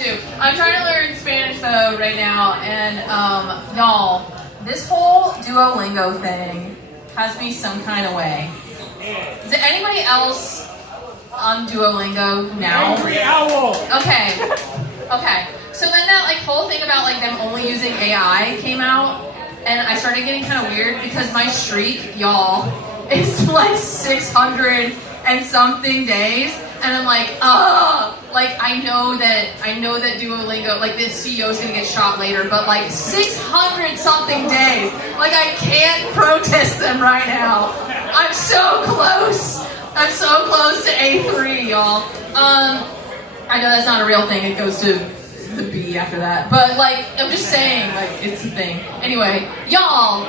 too. I'm trying to learn Spanish though right now, and y'all, this whole Duolingo thing has me some kind of way. Is there anybody else on Duolingo now? Angry owl. Okay. So then that like whole thing about like them only using AI came out, and I started getting kind of weird because my streak, y'all, is like 600 and something days, and I'm like, like I know that Duolingo, like this CEO is gonna get shot later, but like 600 something days, like I can't protest them right now. I'm so close to A3, y'all. I know that's not a real thing. It goes to the B after that, but like I'm just saying, like it's a thing. Anyway, y'all.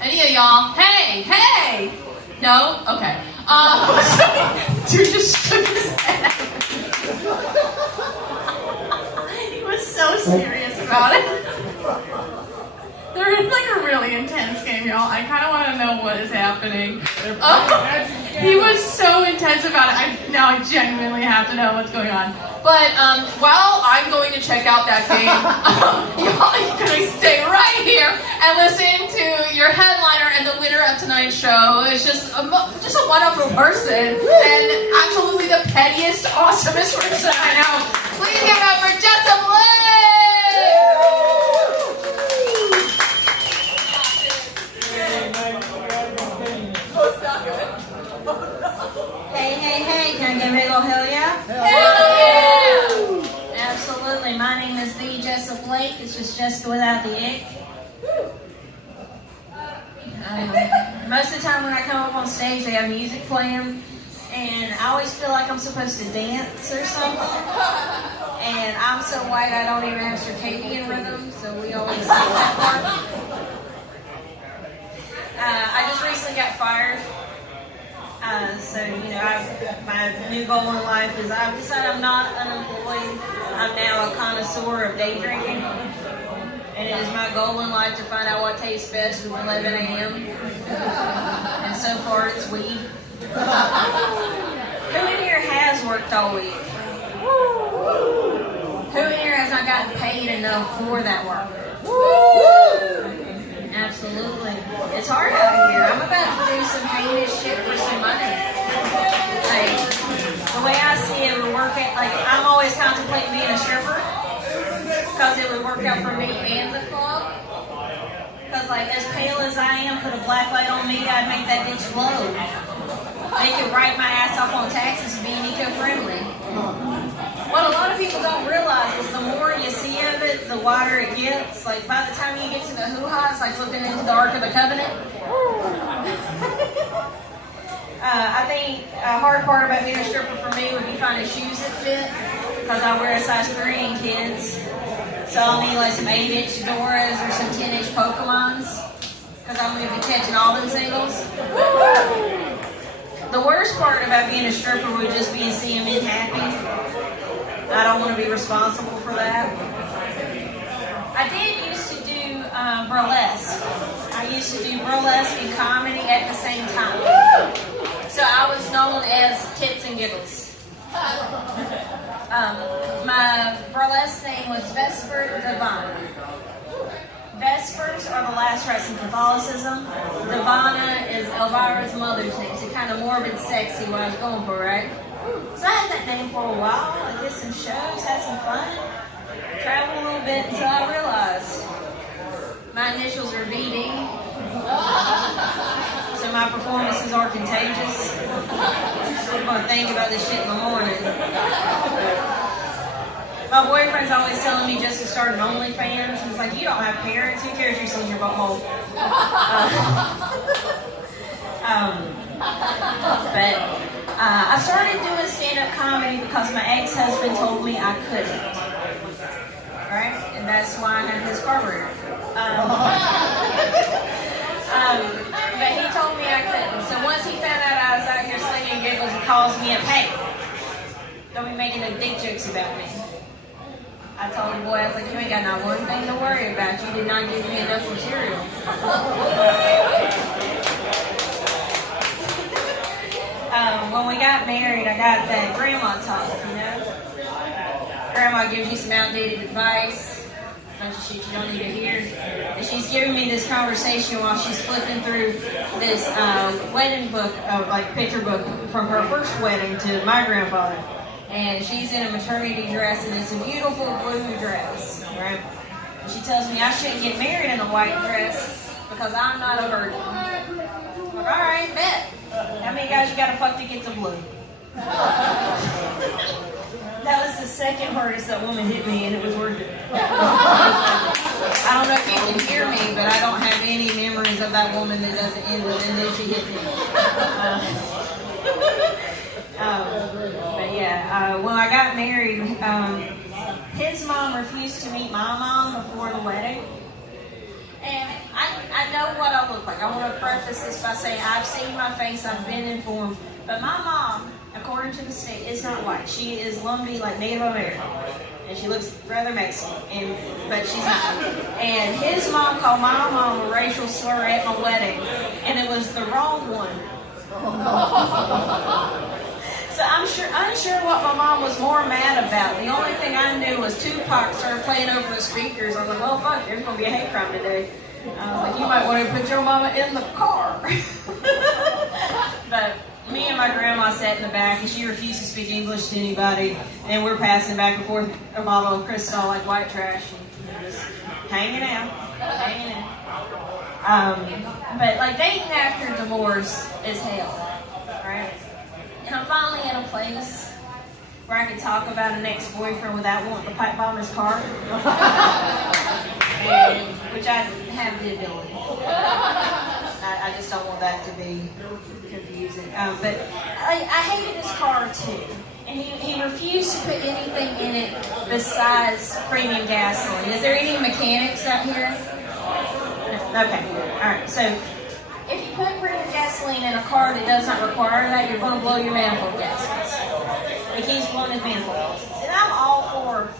Any of y'all? Hey! No? Okay. Dude just shook his head. He was so serious about it. They're in like a really intense game, y'all. I kind of want to know what is happening. He was so intense about it. Now I genuinely have to know what's going on. But while I'm going to check out that game, y'all, you're going to stay right here and listen to your headliner and the winner of tonight's show. Is just a wonderful person and absolutely the pettiest, awesomest person I know. Please give it up for Jessup Hey, can I get a big ol' hell yeah? Hell yeah! Absolutely. My name is the Jessup Blake. It's just Jessica without the ick. Most of the time when I come up on stage, they have music playing, and I always feel like I'm supposed to dance or something. And I'm so white, I don't even have circadian rhythm, so we always skip that part. I just recently got fired. So, my new goal in life is I've decided I'm not unemployed. I'm now a connoisseur of day drinking. And it is my goal in life to find out what tastes best with 11 a.m. And so far, it's weed. Who in here has worked all week? Who in here has not gotten paid enough for that work? Absolutely. It's hard out here. I'm about to do some heinous shit for some money. Like, the way I see it would work out, like, I'm always contemplating being a stripper because it would work out for me and the club. Because, like, as pale as I am, put a black light on me, I'd make that bitch glow. They could write my ass off on taxes for being eco-friendly. What a lot of people don't realize is the more you see of it, the wider it gets. Like, by the time you get to the hoo-ha, it's like looking into the Ark of the Covenant. I think a hard part about being a stripper for me would be finding shoes that fit, because I wear a size 3 in kids. So I'll need like some 8-inch Doras or some 10-inch Pokemons, because I'm going to be catching all them singles. The worst part about being a stripper would just be seeing men happy. I don't want to be responsible for that. I did used to do burlesque. I used to do burlesque and comedy at the same time. So I was known as Tits and Giggles. My burlesque name was Vesper Divana. Vespers are the last rites in Catholicism. Divana is Elvira's mother's name. So kind of morbid, sexy, what I was going for, right? So I had that name for a while. I did some shows, had some fun, traveled a little bit until I realized my initials are VD. So my performances are contagious. I'm going to think about this shit in the morning. My boyfriend's always telling me just to start an OnlyFans. He's like, you don't have parents. Who cares who sees your butthole? But I started doing stand-up comedy because my ex-husband told me I couldn't. Right? And that's why I have his carburetor. But he told me I couldn't. So once he found out I was out here slinging giggles, he calls me up, hey, don't be making no dick jokes about me. I told the boy, I was like, you ain't got not one thing to worry about. You did not give me enough material. when we got married, I got that grandma talk, Grandma gives you some outdated advice, a bunch of shit you don't need to hear. And she's giving me this conversation while she's flipping through this wedding book, picture book from her first wedding to my grandfather. And she's in a maternity dress, and it's a beautiful blue dress, right? And she tells me I shouldn't get married in a white dress because I'm not a virgin. I'm like, all right, bet. How many guys you gotta fuck to get to blue? That was the second hardest that woman hit me, and it was worth it. I don't know if you can hear me, but I don't have any memories of that woman that doesn't end with, and then she hit me. But yeah, when I got married, his mom refused to meet my mom before the wedding. And I know what I look like. I want to preface this by saying I've seen my face, I've been informed. But my mom, according to the state, is not white. She is Lumbee, like Native American. And she looks rather Mexican, but she's not. And his mom called my mom a racial slur at my wedding, and it was the wrong one. So I'm unsure what my mom was more mad about. The only thing I knew was Tupac started playing over the speakers. I was like, well, fuck, there's going to be a hate crime today. I was like, you might want to put your mama in the car. But me and my grandma sat in the back, and she refused to speak English to anybody. And we're passing back and forth a bottle of Cristal like white trash, and just hanging out. But like dating after divorce is hell, right? And I'm finally in a place where I can talk about an ex-boyfriend without wanting to pipe bomb his car, which I have the ability. I just don't want that to be confusing. But I hated his car too. And he refused to put anything in it besides premium gasoline. Is there any mechanics out here? Okay, alright, so if you put premium gasoline in a car that does not require that, you're going to blow your manifold gaskets. He keeps blowing his manifold gaskets. And I'm all for,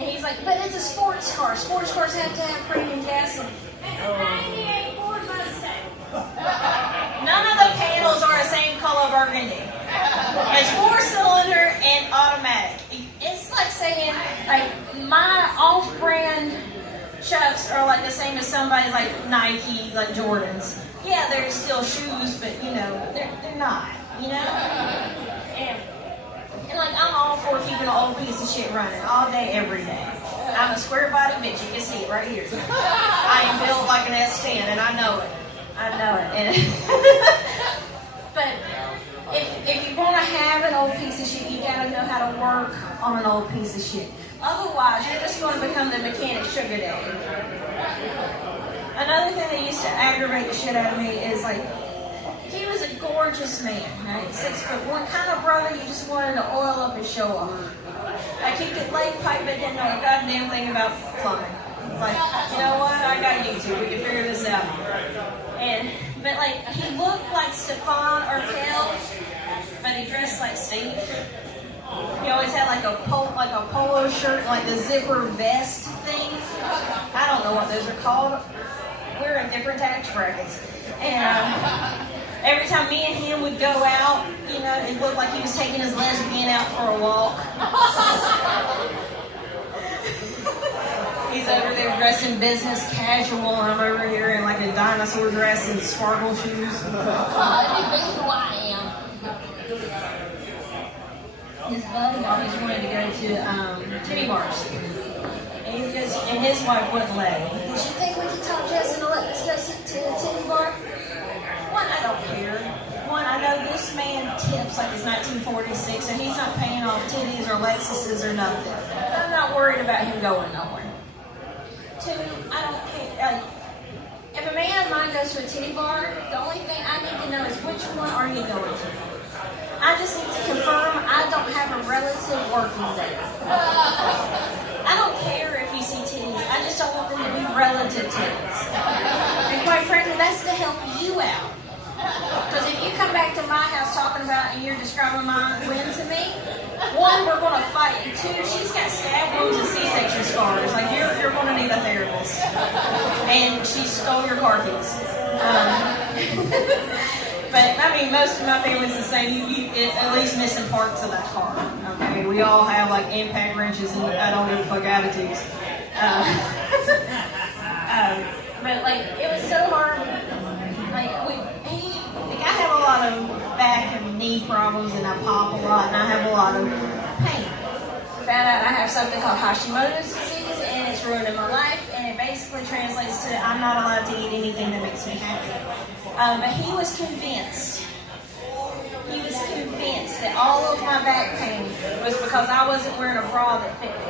and he's like, but it's a sports car. Sports cars have to have premium gasoline. It's a 98 Ford Mustang. None of the panels are the same color burgundy. It's 4-cylinder and automatic. It's like saying, like, my off-brand Chucks are like the same as somebody's like Nike, like Jordans. Yeah, they're still shoes, but they're not, And like I'm all for keeping an old piece of shit running all day, every day. I'm a square body bitch, you can see it right here. I am built like an S10 and I know it. And but if you want to have an old piece of shit, you gotta know how to work on an old piece of shit. Otherwise, you're just going to become the mechanic sugar daddy. Another thing that used to aggravate the shit out of me is like, he was a gorgeous man, right? 6'1", kind of brother you just wanted to oil up and show off. Like he could lay pipe but didn't know a goddamn thing about plumbing. It's like, you know what? I got YouTube. We can figure this out. But like he looked like Stefan Urkel, but he dressed like Steve. He always had like a polo shirt, like the zipper vest thing. I don't know what those are called. We're in different tax brackets. And every time me and him would go out, it looked like he was taking his lesbian out for a walk. He's over there dressed in business casual, and I'm over here in like a dinosaur dress and sparkle shoes. You know who I am. His buddy always wanted to go to titty bars. And his wife wouldn't let him. Did you think we could talk Justin to let us go to a titty bar? One, I don't care. One, I know this man tips like it's 1946, and he's not paying off titties or Lexuses or nothing. I'm not worried about him going nowhere. Two, I don't care. If a man of mine goes to a titty bar, the only thing I need to know is which one are you going to? I just need to confirm I don't have a relative working there. I don't care if you see titties. I just don't want them to be relative titties. And quite frankly, that's to help you out. Because if you come back to my house talking about and you're describing my win to me, one, we're going to fight. And two, she's got stab wounds and C-section scars. Like, you're going to need a therapist. And she stole your car keys. But I mean, most of my family's the same. At least missing parts of that car. Okay, we all have like impact wrenches and I don't give a fuck attitudes. But like, it was so hard. Like, I have a lot of back and knee problems, and I pop a lot, and I have a lot of pain. Found out I have something called Hashimoto's disease, and it's ruining my life, and it basically translates to I'm not allowed to eat anything that makes me happy. But he was convinced that all of my back pain was because I wasn't wearing a bra that fit me.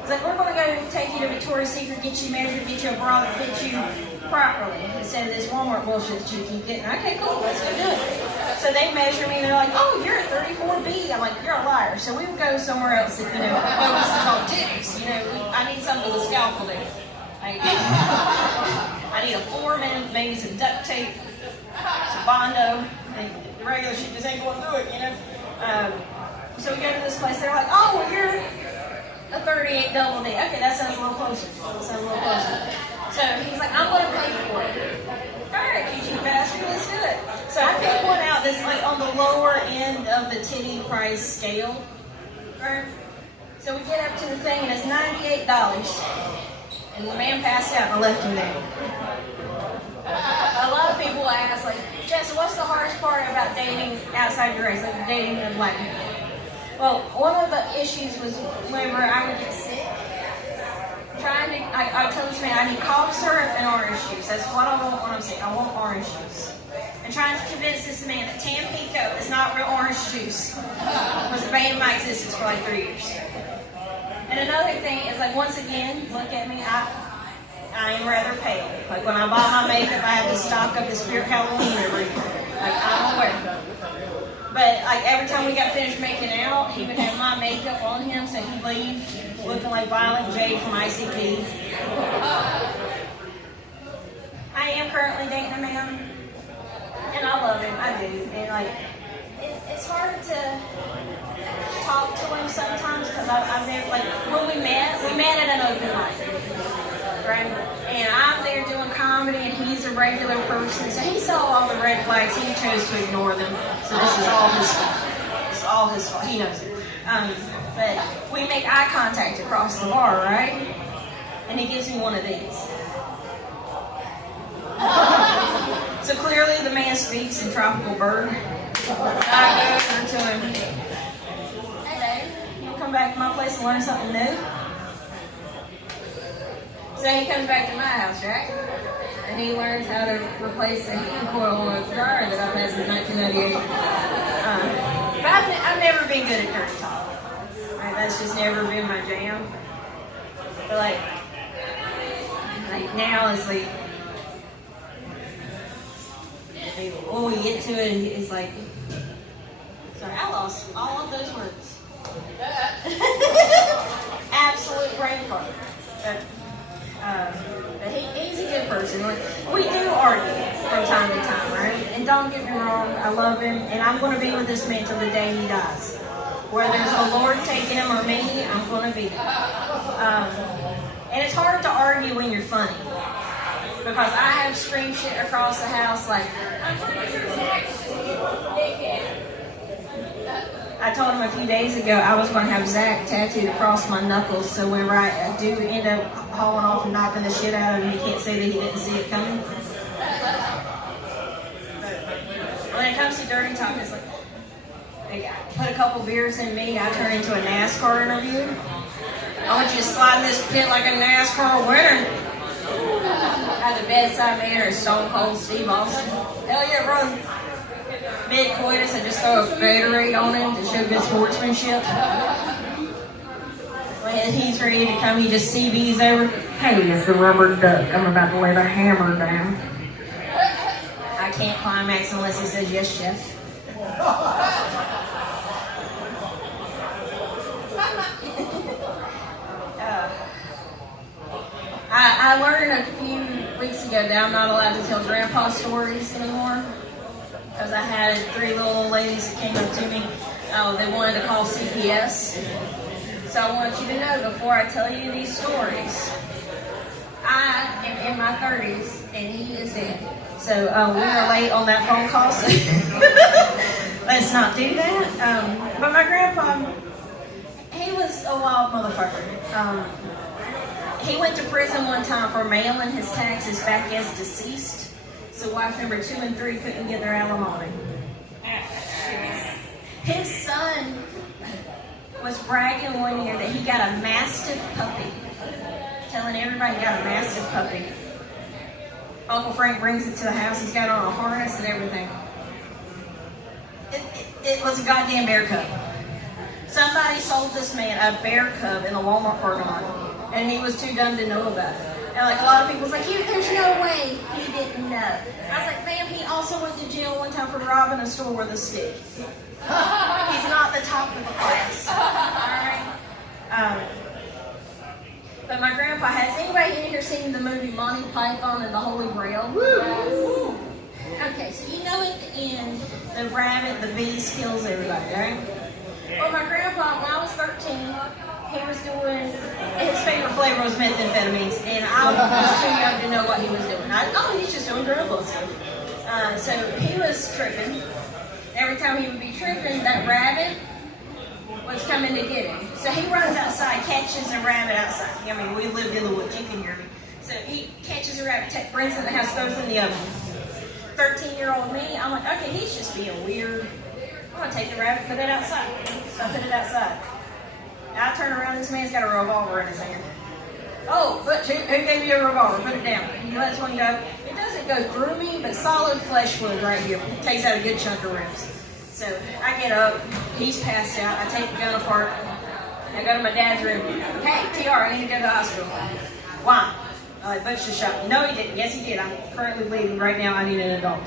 It's like, we're going to go take you to Victoria's Secret, get you measured, get you a bra that fits you properly, instead of this Walmart bullshit that you keep getting. Okay, cool, let's go do it. So they measure me, and they're like, oh, you're a 34B. I'm like, you're a liar. So we would go somewhere else that, focuses on titties. I need something with a scalpel there. I need a form and maybe some duct tape, some Bondo. The regular shit just ain't going through it, So we go to this place. They're like, oh, well, you're a 38 double D. Okay, that sounds a little closer. So he's like, I'm going to pay for it. All right, you cheap bastard, let's do it. So I picked one out that's like on the lower end of the titty price scale. Right? So we get up to the thing, and it's $98. And the man passed out, and I left him there. A lot of people ask, like, Jess, what's the hardest part about dating outside your race, like dating a black man? Well, one of the issues was whenever I would get sick, I told this man I need cough syrup and orange juice. That's what I want when I'm sick. I want orange juice. And trying to convince this man that Tampico is not real orange juice was the bane of my existence for like 3 years. And another thing is, like, once again, look at me, I am rather pale. Like, when I buy my makeup, I have to stock up the Spirit Halloween every year. Like, I'm aware. But, like, every time we got finished making out, he would have my makeup on him, so he'd leave looking like Violent J from ICP. I am currently dating a man, and I love him, I do. And, like, it's hard to talk to him sometimes, because I've never, like, when we met at an open mic, right? And I'm there doing comedy, and he's a regular person, so he saw all the red flags, he chose to ignore them, so this is all his fault. It's all his fault, he knows it. But we make eye contact across the bar, right? And he gives me one of these. So clearly the man speaks in Tropical Bird. I go over to him. Hey Dave, you'll come back to my place and learn something new? So he comes back to my house, right? And he learns how to replace the heating coil on a dryer that I've had since 1998. But I've never been good at dirty talk. Right? That's just never been my jam. But like now it's like, when we get to it, it's like, sorry, I lost all of those words. Absolute brain fart. But he's a good person. We do argue from time to time, right? And don't get me wrong, I love him, and I'm going to be with this man till the day he dies. Whether it's the Lord taking him or me, I'm going to be there. And it's hard to argue when you're funny. Because I have screamed shit across the house like, I told him a few days ago I was going to have Zach tattooed across my knuckles, so whenever I do end up hauling off and knocking the shit out of him, he can't say that he didn't see it coming. When it comes to dirty talk, it's like, put a couple beers in me, I turn into a NASCAR interview. I want you to slide in this pit like a NASCAR winner. At the bedside manner is Stone Cold Steve Austin. Hell yeah, brother. Mid-coitus, I just throw a Gatorade on him to show good sportsmanship. When he's ready to come, he just CB's over. Hey, it's the rubber duck. I'm about to lay the hammer down. I can't climax unless he says, yes, chef. I learned a few weeks ago that I'm not allowed to tell grandpa stories anymore. Because I had 3 little old ladies that came up to me. They wanted to call CPS. So I want you to know, before I tell you these stories, I am in my 30s and he is dead. So we were late on that phone call, so let's not do that. But my grandpa, he was a wild motherfucker. He went to prison one time for mailing his taxes back as deceased, so wife number 2 and 3 couldn't get their alimony. His son was bragging one year that he got a Mastiff puppy, telling everybody he got a Mastiff puppy. Uncle Frank brings it to the house. He's got on a harness and everything. It was a goddamn bear cub. Somebody sold this man a bear cub in the Walmart parking lot, and he was too dumb to know about it. And like a lot of people was like, there's no way he didn't know. I was like, ma'am, he also went to jail one time for robbing a store with a stick. He's not the top of the class. Alright? But my grandpa, has anybody in here seen the movie Monty Python and the Holy Grail? Woo! Okay, so you know at the end, the rabbit, the beast kills everybody, right? Well, my grandpa, when I was 13, he was doing, his favorite flavor was methamphetamines, and I was too young to know what he was doing. He's just doing dribble stuff. So he was tripping. Every time he would be tripping, that rabbit was coming to get him. So he runs outside, catches a rabbit outside. I mean, we lived in the woods, you can hear me. So he catches a rabbit, brings it in the house, throws it in the oven. 13-year-old me, I'm like, okay, he's just being weird. I'm gonna take the rabbit, put it outside. So I put it outside. I turn around, this man's got a revolver in his hand. Oh, but who gave you a revolver? Put it down. He lets one go. It doesn't go through me, but solid flesh wound right here. It takes out a good chunk of ribs. So I get up, he's passed out, I take the gun apart, I go to my dad's room. Hey, TR, I need to go to the hospital. Why? Butch just shot me. No, he didn't. Yes, he did. I'm currently bleeding right now. I need an adult.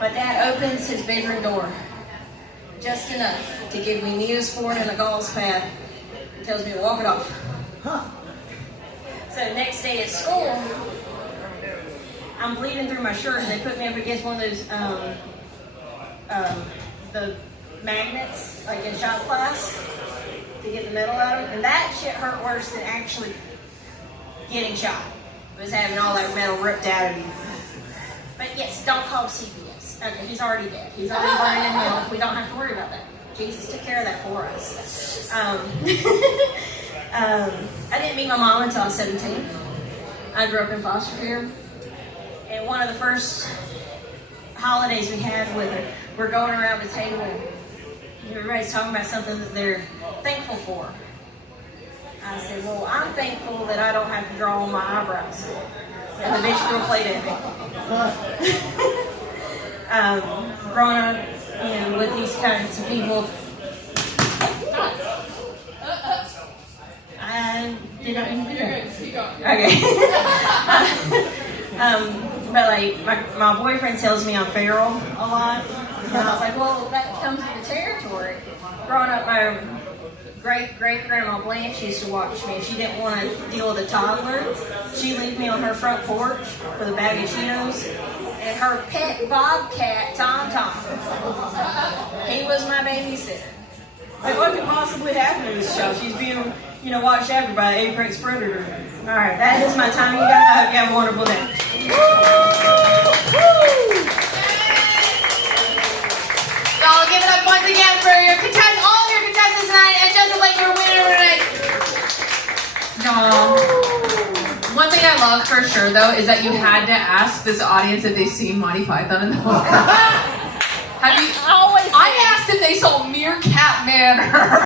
My dad opens his bedroom door just enough to give me Neosporin and a gauze pad. He tells me to walk it off. So next day at school, I'm bleeding through my shirt, and they put me up against one of those the magnets, like in shop class, to get the metal out of it. And that shit hurt worse than actually getting shot. It was having all that metal ripped out of you. But yes, don't call CPS. Okay, he's already dead. He's already burning in hell. We don't have to worry about that. Jesus took care of that for us. I didn't meet my mom until I was 17. I grew up in foster care. And one of the first holidays we had with her, we're going around the table and everybody's talking about something that they're thankful for. I said, well, I'm thankful that I don't have to draw on my eyebrows. And the bitch girl played at me. Growing up, with these kinds of people, I did not even do that. Okay. But like, my boyfriend tells me I'm feral a lot. And I was like, well, that comes with the territory. Growing up, my great-grandma Blanche used to watch me. If she didn't want to deal with a toddler, she'd leave me on her front porch with a bag of Cheetos. And her pet bobcat, Tom Tom, he was my babysitter. Like, what could possibly happen in this show? She's being, watched after by an apex predator. All right, that is my time, you guys. I hope you have a wonderful day. Y'all give it up once again for your all of your contestants tonight, and just like your winner tonight. Y'all. One thing I love for sure though is that you had to ask this audience if they've seen Monty Python and the Holy Grail. I asked if they saw Meerkat Manor.